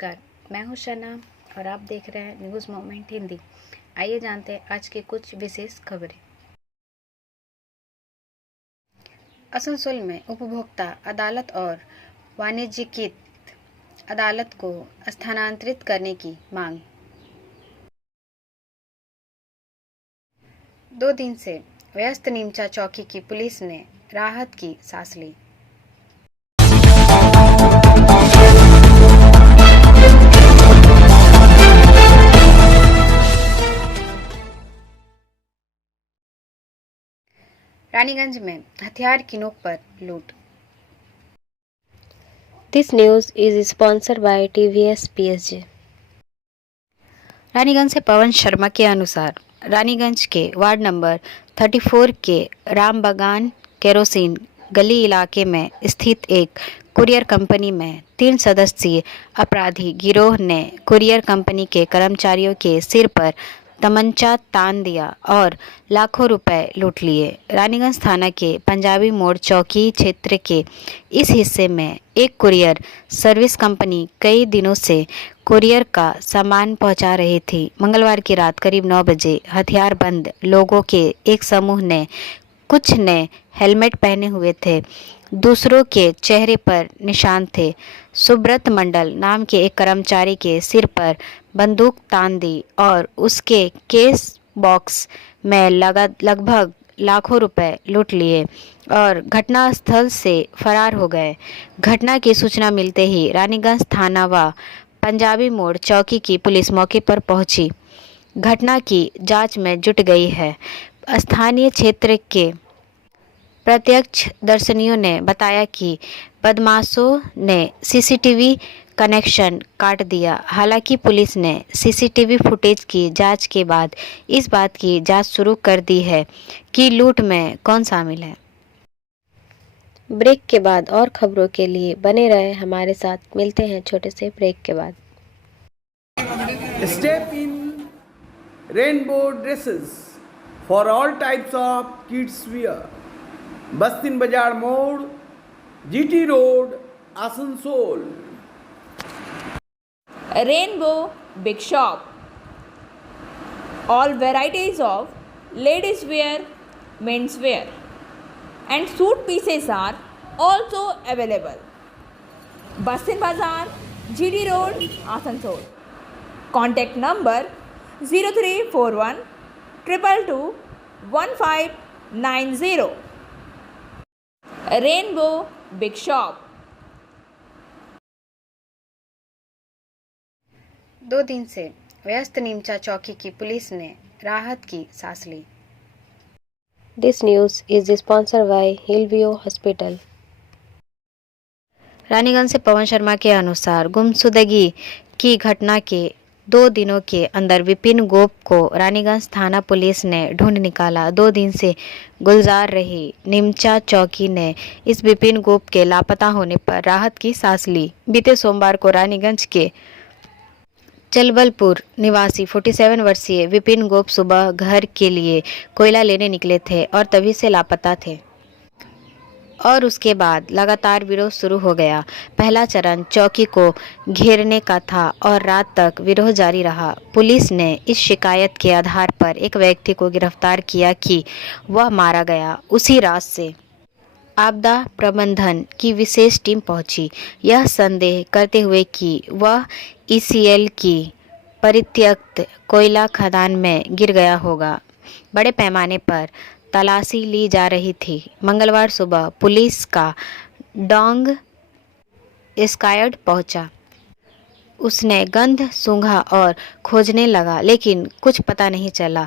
नमस्कार, मैं हूं शना और आप देख रहे हैं न्यूज़ मोमेंट हिंदी। आइए जानते हैं आज की कुछ विशेष खबरें। आसनसोल में उपभोक्ता अदालत और वाणिज्यिक अदालत को स्थानांतरित करने की मांग। 2 दिन से व्यस्त नीमचा चौकी की पुलिस ने राहत की सांस ली। रानीगंज में हथियार की नोक पर लूट। This news is sponsored by TVS PSG. Raniganj से पवन शर्मा के अनुसार रानीगंज के वार्ड नंबर 34 के रामबगान केरोसिन गली इलाके में स्थित एक कुरियर कंपनी में 3 सदस्यीय अपराधी गिरोह ने कुरियर कंपनी के कर्मचारियों के सिर पर तमंचा तान दिया और लाखों रुपए लूट लिए। रानीगंज थाना के पंजाबी मोड़ चौकी क्षेत्र के इस हिस्से में एक कुरियर सर्विस कंपनी कई दिनों से कुरियर का सामान पहुंचा रही थी। मंगलवार की रात करीब 9 बजे हथियारबंद लोगों के एक समूह ने, कुछ ने हेलमेट पहने हुए थे, दूसरों के चेहरे पर निशान थे, सुब्रत मंडल नाम के एक कर्मचारी के सिर पर बंदूक तान दी और उसके केस बॉक्स में लगभग लाखों रुपए लूट लिए और घटनास्थल से फरार हो गए। घटना की सूचना मिलते ही रानीगंज थाना व पंजाबी मोड़ चौकी की पुलिस मौके पर पहुंची। घटना की जांच में जुट गई है। स्थानीय क्षेत्र के प्रत्यक्षदर्शियों ने बताया कि बदमाशों ने सीसीटीवी कनेक्शन काट दिया। हालांकि पुलिस ने सीसीटीवी फुटेज की जांच के बाद इस बात की जांच शुरू कर दी है कि लूट में कौन शामिल है। ब्रेक के बाद और खबरों के लिए बने रहे हमारे साथ। मिलते हैं छोटे से ब्रेक के बाद। Step in rainbow dresses for all types of kids wear. बस्तिन बाजार मोड़, GT road, Asansol. Rainbow Big Shop. All varieties of ladies wear, men's wear and suit pieces are also available. Bastin Bazaar, GD Road, Asansol. Contact number 0341 222 1590. Rainbow Big Shop. 2 दिन से व्यस्त नीमचा चौकी की police ने राहत की सांस ली। This news is sponsored by Hillview Hospital. Raniganj से पवन शर्मा के अनुसार गुमशुदगी की घटना के 2 दिनों के अंदर विपिन गोप को रानीगंज थाना पुलिस ने ढूंढ निकाला। 2 दिन से गुलजार रही नीमचा चौकी ने इस विपिन गोप के लापता होने पर राहत की सांस ली। बीते सोमवार को रानीगंज के चलबलपुर निवासी 47 वर्षीय विपिन गोप सुबह घर के लिए कोयला लेने निकले थे और तभी से लापता थे और उसके बाद लगातार विरोध शुरू हो गया। पहला चरण चौकी को घेरने का था और रात तक विरोध जारी रहा। पुलिस ने इस शिकायत के आधार पर एक व्यक्ति को गिरफ्तार किया कि वह मारा गया। उसी रात से आपदा प्रबंधन की विशेष टीम पहुंची, यह संदेह करते हुए कि वह ECL की परित्यक्त कोयला खदान में गिर गया होगा। बड़े पैमाने पर तलाशी ली जा रही थी। मंगलवार सुबह पुलिस का डॉग स्क्वाड पहुंचा। उसने गंध सूंघा और खोजने लगा, लेकिन कुछ पता नहीं चला।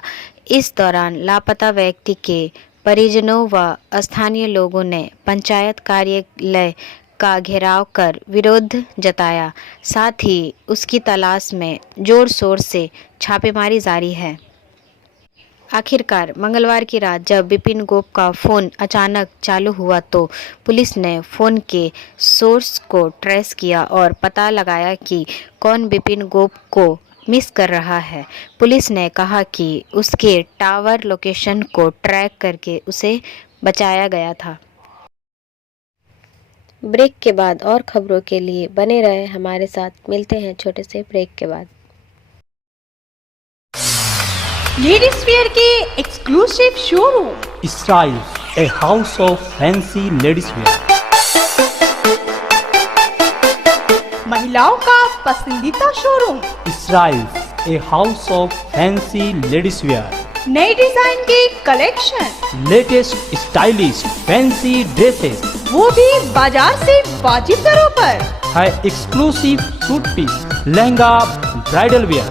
इस दौरान लापता व्यक्ति के परिजनों व स्थानीय लोगों ने पंचायत कार्यालय का घेराव कर विरोध जताया। साथ ही उसकी तलाश में जोर शोर से छापेमारी जारी है। आखिरकार मंगलवार की रात जब विपिन गोप का फ़ोन अचानक चालू हुआ तो पुलिस ने फ़ोन के सोर्स को ट्रेस किया और पता लगाया कि कौन विपिन गोप को मिस कर रहा है। पुलिस ने कहा कि उसके टावर लोकेशन को ट्रैक करके उसे बचाया गया था। ब्रेक के बाद और खबरों के लिए बने रहे हमारे साथ। मिलते हैं छोटे से ब्रेक के बाद। लेडीज वेयर के exclusive showroom Styles, a house of fancy ladies wear. महिलाओं का पसंदीदा showroom Styles, a house of fancy ladies wear. नए डिजाइन के collection, Latest stylish fancy dresses वो भी बाजार से वाजिब दरों पर। है exclusive suit piece, lehenga, bridal wear,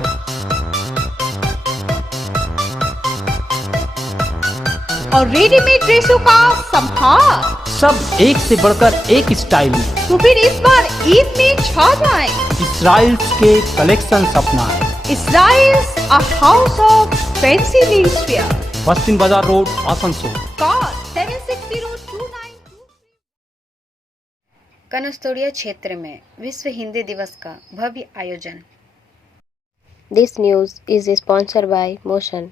और रेडीमेड ड्रेसों का संभार। सब एक से बढ़कर एक स्टाइल में। तो फिर इस बार ईद में छा जाएं। Styles के कलेक्शन अपनाएं। Styles, a house of fancy ladies wear. पश्चिम बाजार रोड, आसनसोल। Call 7602923। कनस्तोड़िया क्षेत्र में विश्व हिंदी दिवस का भव्य आयोजन। This news is sponsored bye motion.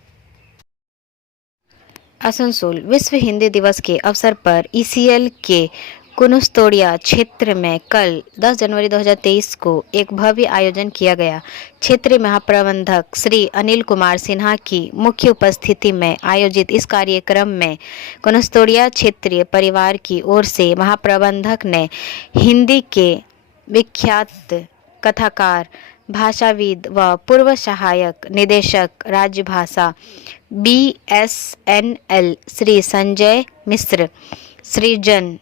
Asansol विश्व हिंदी दिवस के अवसर पर ईसीएल के कुनस्तोड़िया क्षेत्र में कल 10 जनवरी 2023 को एक भव्य आयोजन किया गया। क्षेत्रीय महाप्रबंधक श्री अनिल कुमार सिन्हा की मुख्य उपस्थिति में आयोजित इस कार्यक्रम में कुनस्तोड़िया क्षेत्रीय परिवार की ओर से महाप्रबंधक ने हिंदी के विख्यात कथाकार, भाषाविद व पूर्व सहायक निदेशक राजभाषा BSNL श्री संजय मिश्र सृजन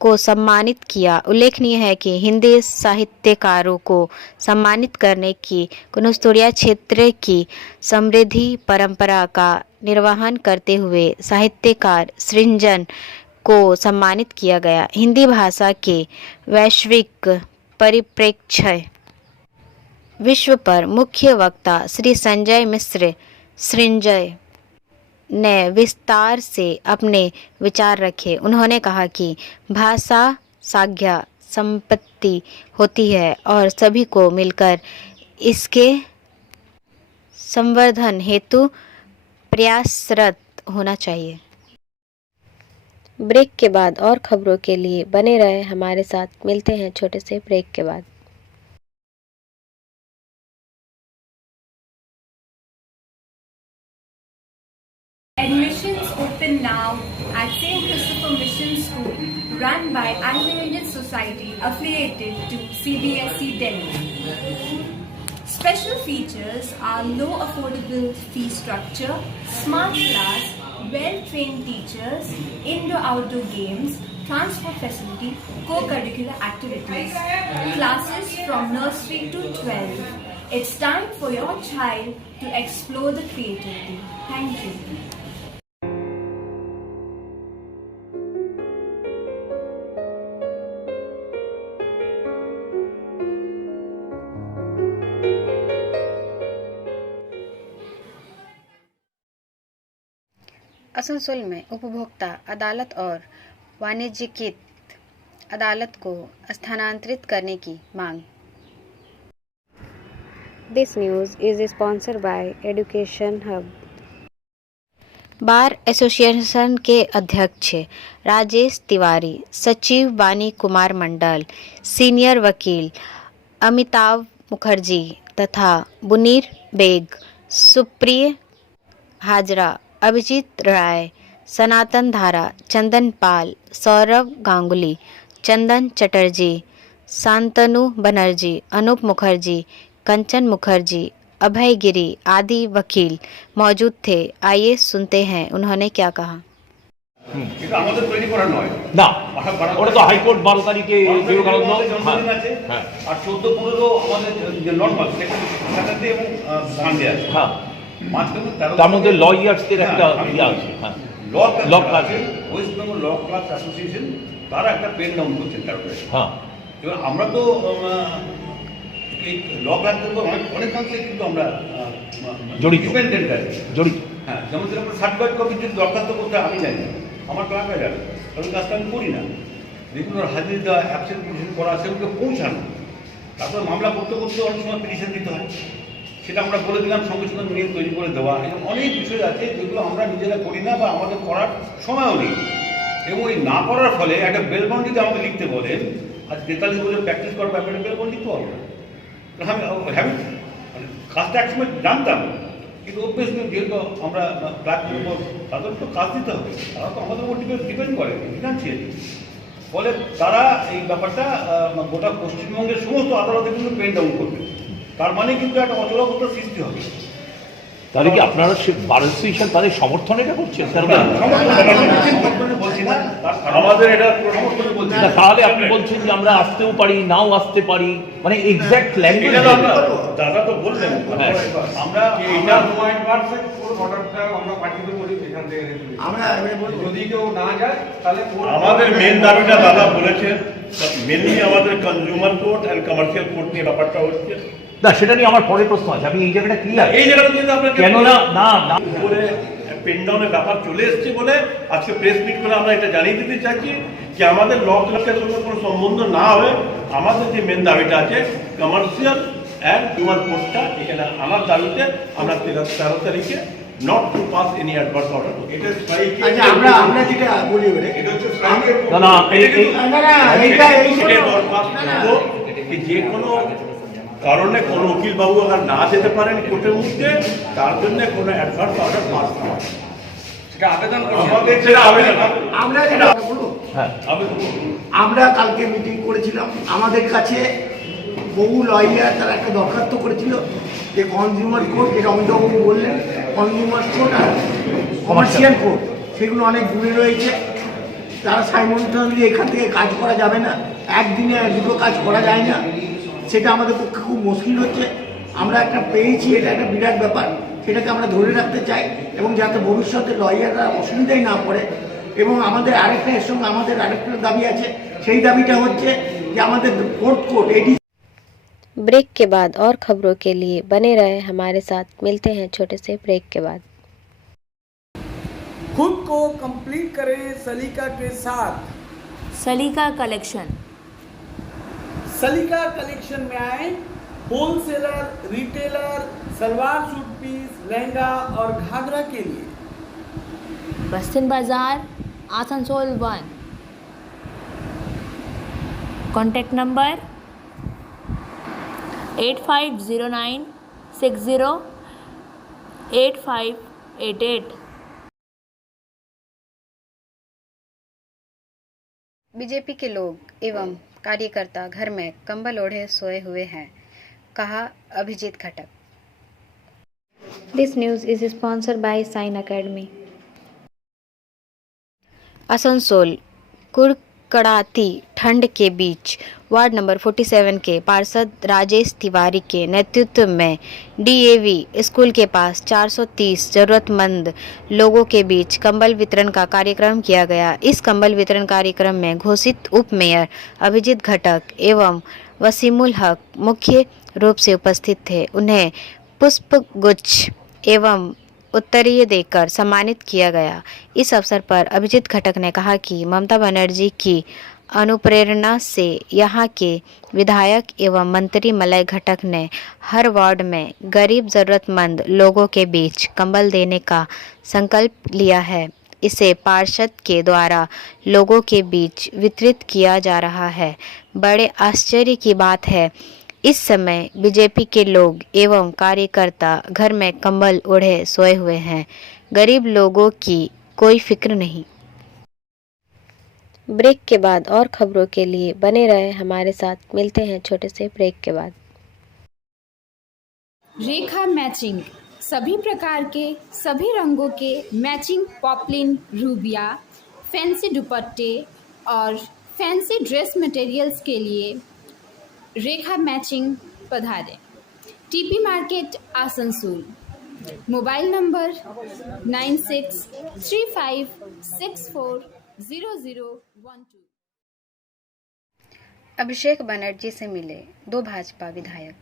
को सम्मानित किया। उल्लेखनीय है कि हिंदी साहित्यकारों को सम्मानित करने की कुनस्तोड़िया क्षेत्र की समृद्धि परंपरा का निर्वहन करते हुए साहित्यकार सृजन को सम्मानित किया गया। हिंदी भाषा के वैश्विक परिप्रेक्ष्य विश्व पर मुख्य वक्ता श्री संजय मिश्र सृजन ने विस्तार से अपने विचार रखे। उन्होंने कहा कि भाषा साझा संपत्ति होती है और सभी को मिलकर इसके संवर्धन हेतु प्रयासरत होना चाहिए। ब्रेक के बाद और खबरों के लिए बने रहे हमारे साथ। मिलते हैं छोटे से ब्रेक के बाद। Admissions open now at St. Christopher Mission School, run by Anglo-Indian Society affiliated to CBSE Delhi. Special features are low affordable fee structure, smart class, well-trained teachers, indoor-outdoor games, transport facility, co-curricular activities, classes from nursery to 12. It's time for your child to explore the creativity. Thank you. Asansol में उपभोक्ता अदालत और वाणिज्यिक अदालत को स्थानांतरित करने की मांग। This news is sponsored bye education hub. Bar association के अध्यक्ष राजेश तिवारी, सचिव वानी कुमार मंडल, सीनियर वकील अमिताभ मुखर्जी तथा बुनीर बेग, सुप्रिय हाजरा, अभिजीत राय, सनातन धारा, चंदन पाल, सौरभ गांगुली, चंदन चटर्जी, शांतनु बनर्जी, अनूप मुखर्जी, कंचन मुखर्जी, अभय गिरी आदि वकील मौजूद थे। आइए सुनते हैं उन्होंने क्या कहा। কিন্তু আমাদের তৈরি করা নয় না, বাসা বানাতে ওটা তো হাইকোর্ট 12 তারিখে বিবেকানন্দ। জন্মদিন আছে হ্যাঁ। আর 14-15 আমাদের যে নর্মাল স্যাটারডে এবং সানডে আছে। হ্যাঁ, মাঝখানে 13 তার মধ্যে ল ইয়ার্সদের একটা ইয়ে আছে। হ্যাঁ, ল ক্লাব আছে, ওয়েস্ট বেঙ্গল ল ক্লাব অ্যাসোসিয়েশন তারা একটা পেন ডাউন করছেন 13 তারিখে। হ্যাঁ, এবার আমরা তো এই ল ক্লাবের উপর অনেকাংশে কিন্তু আমরা জড়িত। ডিপেন্ডেন্ট আছি। জড়িত। হ্যাঁ, যেমন আমরা সার্টিফাইড কপি যদি দরখাস্ত করতে আমি জানি না, আমার ক্লার্করা যাবে, কারণ কাজটা আমি করি না। যেগুলো হাজির দেওয়া, অ্যাবসেন্ট পিটিশন করা, সেগুলোকে পৌঁছানো, তারপরে মামলা করতে করতে অনেক সময় পিটিশন দিতে হয়, সেটা আমরা বলে দিলাম, সঙ্গে সঙ্গে নিয়ে তৈরি করে দেওয়া। এরকম অনেক বিষয় আছে যেগুলো আমরা নিজেরা করি না বা আমাদের করার সময়ও নেই। এবং ওই না করার ফলে একটা বেলবন্ড যদি আমাকে লিখতে বলেন, আজ 43 বছর প্র্যাকটিস করার পর একটা বেলবন্ড লিখতে পারবো না। আমি কাজটা একসময় জানতাম, কিন্তু অভ্যেস যেহেতু আমরা প্রায় তাদের তো কাজ দিতে হবে, তারা তো আমাদের উপর ডিপেন্ড করে ফিনান্সিয়ালি। ফলে তারা এই ব্যাপারটা গোটা পশ্চিমবঙ্গের সমস্ত আদালতে কিন্তু পেন ডাউন করবে। তার মানে কিন্তু একটা অচলাবস্থার সৃষ্টি হবে। তাহলে কি আপনারা বার অ্যাসোসিয়েশন তাদের সমর্থনে এটা করছেন? সমর্থনে বলছি না, আমাদের এটা সমর্থনে বলছি না। তাহলে আপনি বলছেন যে আমরা আসতেও পারি, নাও আসতে পারি, মানে এক্সাক্ট ল্যাঙ্গুয়েজ দাদা তো বললেন। আমরা এটা পয়েন্ট পার্সেন্ট কোন অর্ডারটা আমরা পাঠিয়ে করি এখান থেকে আমরা যদি কেউ না যায় তাহলে আমাদের মেন দাবিটা দাদা বলেছেন, মেনলি আমাদের consumer court and commercial court নিয়ে ব্যাপারটা হচ্ছে না, সেটা নিয়ে আমার পরের প্রশ্ন আছে। আমি এই জায়গাটা ক্লিয়ার, এই জায়গাটা নিয়ে আপনাকে কেন না করে পেনডাউনের ব্যাপার চলে এসছে বলে আজকে প্রেস মিট করে আমরা এটা জানিয়ে দিতে চাইছি যে আমাদের ল ক্লাসের সঙ্গে কোনো সম্বন্ধ না হয়ে আমাদের যে মেন দাবিটা আছে কমার্শিয়াল অ্যান্ড হিউম্যান কোর্টটা এখানে আনার দাবিতে আমরা 13 তারিখে not to pass any adverse order. এটা আমরা যেটা বলি এটা হচ্ছে যে কোনো কারণে কোনো উকিল বাবু আবার না যেতে পারেন কোর্টের মধ্যে, তার জন্য কোনো অ্যাডভান্স অর্ডার পাস না হয়, সেটা আবেদন আমরা কালকে মিটিং করেছিলাম। আমাদের কাছে বহু লয়ার তারা একটা দরখাস্ত করেছিল যে কনজিউমার কোর্ট, যেটা অমিতাভবাবু বললেন, কনজিউমার কোর্ট আর কমার্শিয়াল কোর্ট সেগুলো অনেক দূরে রয়েছে। তারা সাইমultaneously এখান থেকে কাজ করা যাবে না, একদিনে দুটো কাজ করা যায় না, সেটা আমাদের পক্ষে খুব মুশকিল হচ্ছে। আমরা একটা পেয়েছি, এটা একটা বিরাট ব্যাপার, সেটাকে আমরা ধরে রাখতে চাই এবং যাতে ভবিষ্যতে লয়াররা অসুবিধায় না পড়ে। এবং আমাদের আরেকটা এর সঙ্গে আমাদের আরেকটা দাবি আছে, সেই দাবিটা হচ্ছে যে আমাদের কোর্ট এডি। ब्रेक के बाद और खबरों के लिए बने रहे हमारे साथ। मिलते हैं छोटे से ब्रेक के बाद। खुद को कंप्लीट करें सलीका के साथ। सलीका कलेक्शन। सलीका कलेक्शन में आए wholesaler, retailer, salwar suit piece, lehenga और घाघरा के लिए। बस्तिन बाजार, आसनसोल 1। Contact number 8509608588। बीजेपी के लोग एवं कार्यकर्ता घर में कंबल ओढ़े सोए हुए हैं, कहा Abhijit Khatak. This news is sponsored by sign academy. Asansol कुड़कड़ाती ठंड के बीच वार्ड नंबर 47 के पार्षद राजेश तिवारी के नेतृत्व में डीएवी स्कूल के पास 430 जरूरतमंद लोगों के बीच कंबल वितरण का कार्यक्रम किया गया। इस कंबल वितरण कार्यक्रम में घोषित उप मेयर अभिजीत खटक एवं वसीमुल हक मुख्य रूप से उपस्थित थे। उन्हें पुष्पगुच्छ एवं उत्तरीय देकर सम्मानित किया गया। इस अवसर पर अभिजीत खटक ने कहा कि ममता बनर्जी की अनुप्रेरणा से यहाँ के विधायक एवं मंत्री मलय घटक ने हर वार्ड में गरीब ज़रूरतमंद लोगों के बीच कंबल देने का संकल्प लिया है। इसे पार्षद के द्वारा लोगों के बीच वितरित किया जा रहा है। बड़े आश्चर्य की बात है, इस समय बीजेपी के लोग एवं कार्यकर्ता घर में कंबल ओढ़े सोए हुए हैं, गरीब लोगों की कोई फिक्र नहीं। ब्रेक के बाद और खबरों के लिए बने रहे हमारे साथ। मिलते हैं छोटे से ब्रेक के बाद। रेखा मैचिंग, सभी प्रकार के सभी रंगों के मैचिंग पॉपलिन, रूबिया, फैंसी दुपट्टे और फैंसी ड्रेस मटेरियल्स के लिए रेखा मैचिंग पधारें। TP market Asansol. Mobile number 9635640012। Abhishek Banerjee से मिले 2 भाजपा विधायक।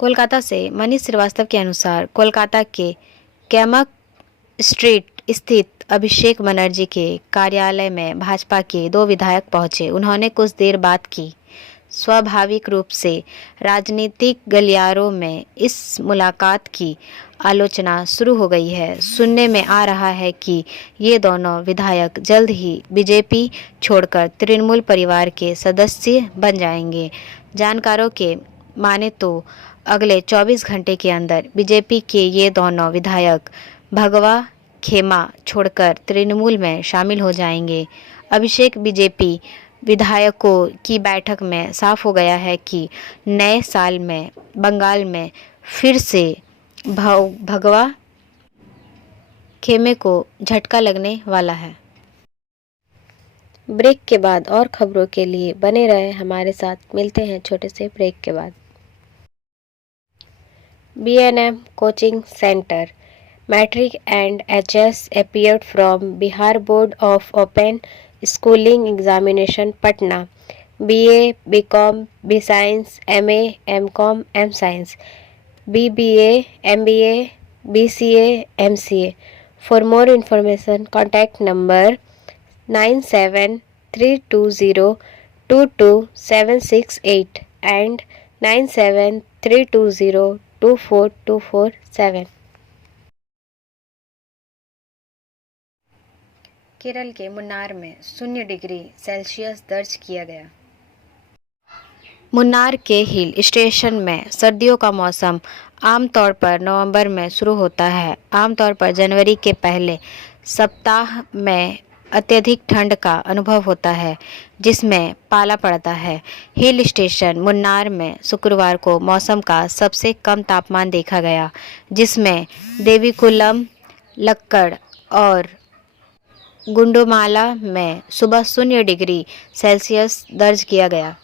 कोलकाता से मनीष श्रीवास्तव के अनुसार कोलकाता के कैमक स्ट्रीट स्थित अभिषेक बनर्जी के कार्यालय में भाजपा के 2 विधायक पहुंचे। उन्होंने कुछ देर बात की। स्वाभाविक रूप से राजनीतिक गलियारों में इस मुलाकात की आलोचना शुरू हो गई है। सुनने में आ रहा है कि ये दोनों विधायक जल्द ही बीजेपी छोड़कर तृणमूल परिवार के सदस्य बन जाएंगे। जानकारों के माने तो अगले 24 घंटे के अंदर बीजेपी के ये दोनों विधायक भगवा खेमा छोड़कर तृणमूल में शामिल हो जाएंगे। अभिषेक बीजेपी विधायकों की बैठक में साफ हो गया है कि नए साल में बंगाल में फिर से भगवा खेमे को झटका लगने वाला है। ब्रेक के बाद और खबरों के लिए बने रहे हमारे साथ। मिलते हैं छोटे से ब्रेक के बाद। B&M coaching centre matric and HS appeared from Bihar Board of Open Schooling Examination Patna, BA, BCom, B-Science, MA, MCom, M-Science, BBA, MBA, BCA, MCA. For more information, contact number 9732022768 and 9732024247. Kerala के मुन्नार में 0 degree Celsius दर्ज किया गया। मुन्नार के hill station में सर्दियों का मौसम आमतौर पर नवंबर में शुरू होता है। आमतौर पर जनवरी के पहले सप्ताह में अत्यधिक ठंड का अनुभव होता है, जिसमें पाला पड़ता है। हिल स्टेशन मुन्नार में शुक्रवार को मौसम का सबसे कम तापमान देखा गया, जिसमें देवीकुलम, लक्कड़ और गुंडोमाला में सुबह 0 डिग्री सेल्सियस दर्ज किया गया।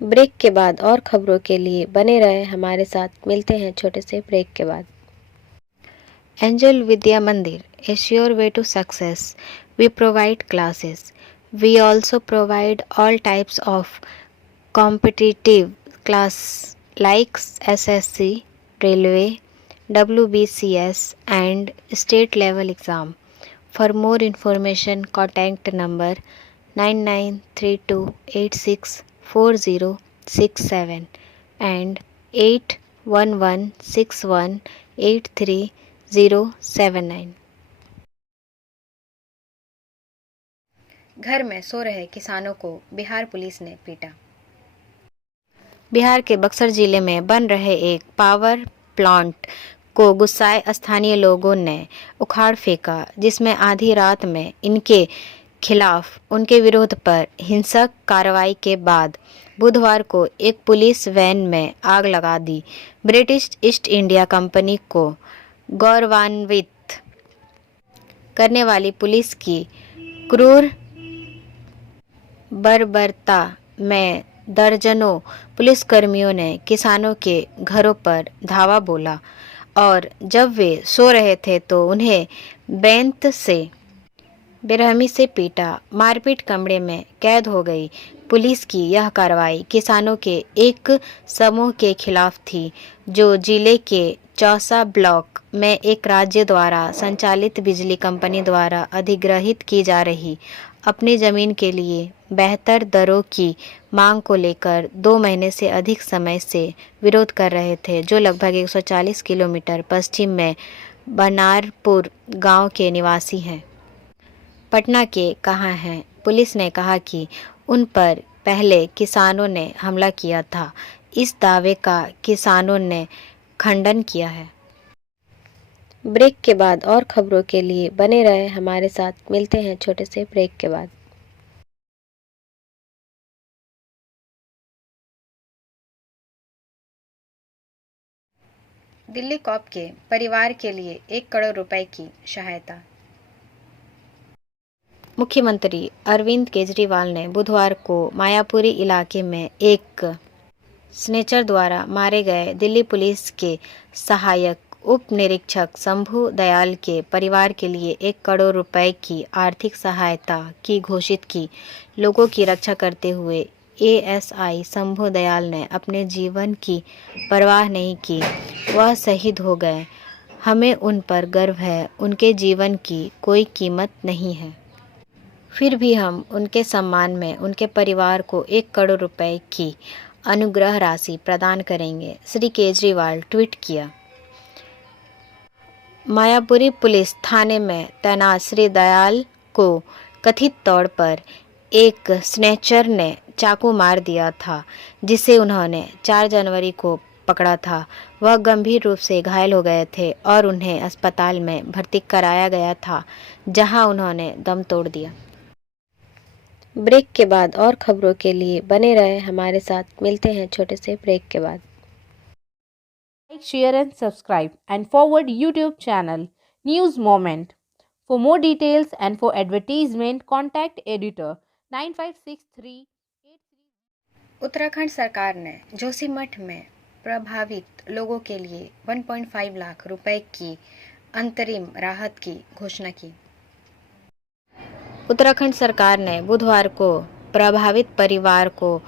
ब्रेक के बाद और खबरों के लिए बने रहे हमारे साथ। मिलते हैं छोटे से ब्रेक के बाद। Angel Vidya Mandir is your way to success. We provide classes. We also provide all types of competitive class like SSC, Railway, WBCS and state level exam. For more information, contact number 9932864067 and 8116183079. घर में सो रहे किसानों को Bihar police ने पीटा। बिहार के बक्सर जिले में बन रहे एक पावर प्लांट को गुस्साए स्थानीय लोगों ने उखाड़ फेंका, जिसमें आधी रात में इनके खिलाफ उनके विरोध पर हिंसक कार्रवाई के बाद बुधवार को एक पुलिस वैन में आग लगा दी। ब्रिटिश ईस्ट इंडिया कंपनी को गौरवान्वित करने वाली पुलिस की क्रूर बर्बरता में दर्जनों पुलिसकर्मियों ने किसानों के घरों पर धावा बोला और जब वे सो रहे थे तो उन्हें बेंत से बेरहमी से पीटा। मारपीट कमरे में कैद हो गई। पुलिस की यह कार्रवाई किसानों के एक समूह के खिलाफ थी, जो जिले के चौसा ब्लॉक में एक राज्य द्वारा संचालित बिजली कंपनी द्वारा अधिग्रहित की जा रही अपनी जमीन के लिए बेहतर दरों की मांग को लेकर 2 महीने से अधिक समय से विरोध कर रहे थे, जो लगभग 140 किलोमीटर पश्चिम में बनारपुर गांव के निवासी हैं। पटना के कहाँ हैं? पुलिस ने कहा कि उन पर पहले किसानों ने हमला किया था। इस दावे का किसानों ने खंडन किया है। ब्रेक के बाद और खबरों के लिए बने रहे हमारे साथ। मिलते हैं छोटे से ब्रेक के बाद। दिल्ली कॉप के परिवार के लिए 1 करोड़ रुपए की सहायता। मुख्यमंत्री अरविंद केजरीवाल ने बुधवार को मायापुरी इलाके में एक स्नेचर द्वारा मारे गए दिल्ली पुलिस के सहायक उप निरीक्षक शंभू दयाल के परिवार के लिए 1 करोड़ रुपए की आर्थिक सहायता की घोषित की। लोगों की रक्षा करते हुए ASI शंभू दयाल ने अपने जीवन की परवाह नहीं की। वह शहीद हो गए। हमें उन पर गर्व है। उनके जीवन की कोई कीमत नहीं है। फिर भी हम उनके सम्मान में उनके परिवार को 1 करोड़ रुपए की अनुग्रह राशि प्रदान करेंगे, श्री केजरीवाल ट्वीट किया। मायापुरी पुलिस थाने में तैनात श्री दयाल को कथित तौर पर एक स्नेचर ने चाकू मार दिया था, जिसे उन्होंने 4 जनवरी को पकड़ा था। वह गंभीर रूप से घायल हो गए थे और उन्हें अस्पताल में भर्ती कराया गया था, जहां उन्होंने दम तोड़ दिया। ब्रेक के बाद और खबरों के लिए बने रहे हमारे साथ। मिलते हैं छोटे से ब्रेक के बाद। Like, share and subscribe and forward YouTube channel News Moment. For more details and for advertisement, contact editor 9563. Uttarakhand सरकार ने जोशीमठ में प्रभावित लोगों के लिए 1.5 लाख रुपए की अंतरिम राहत की घोषणा की। उत्तराखंड सरकार ने बुधवार को प्रभावित परिवार को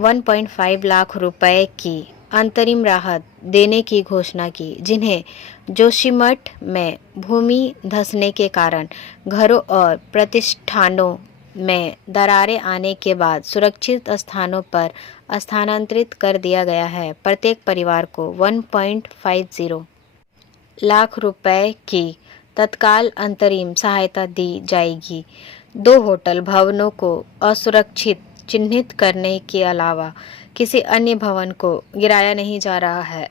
1.5 लाख रुपए की अंतरिम राहत देने की घोषणा की, जिन्हें जोशीमठ में भूमि धंसने के कारण घरों और प्रतिष्ठानों में दरारें आने के बाद सुरक्षित स्थानों पर स्थानांतरित कर दिया गया है। प्रत्येक परिवार को 1.50 लाख रुपए की तत्काल अंतरिम सहायता दी जाएगी। 2 होटल भवनों को असुरक्षित चिन्हित करने के अलावा किसी अन्य भवन को गिराया नहीं जा रहा है।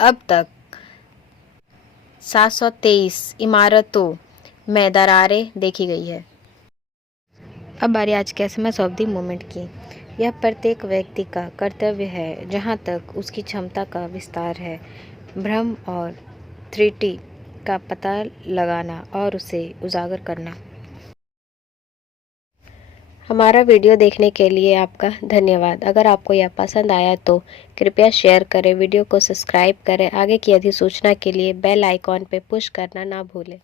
अब तक 723 इमारतों में दरारें देखी गई है। अब बारी आज के एसएमएस ऑफ द मोमेंट की। यह प्रत्येक व्यक्ति का कर्तव्य है, जहां तक उसकी क्षमता का विस्तार है, भ्रम और त्रुटि का पता लगाना और उसे उजागर करना। हमारा वीडियो देखने के लिए आपका धन्यवाद। अगर आपको यह पसंद आया तो कृपया शेयर करें, वीडियो को सब्सक्राइब करें। आगे की अधिसूचना के लिए बेल आइकॉन पर पुश करना ना भूलें।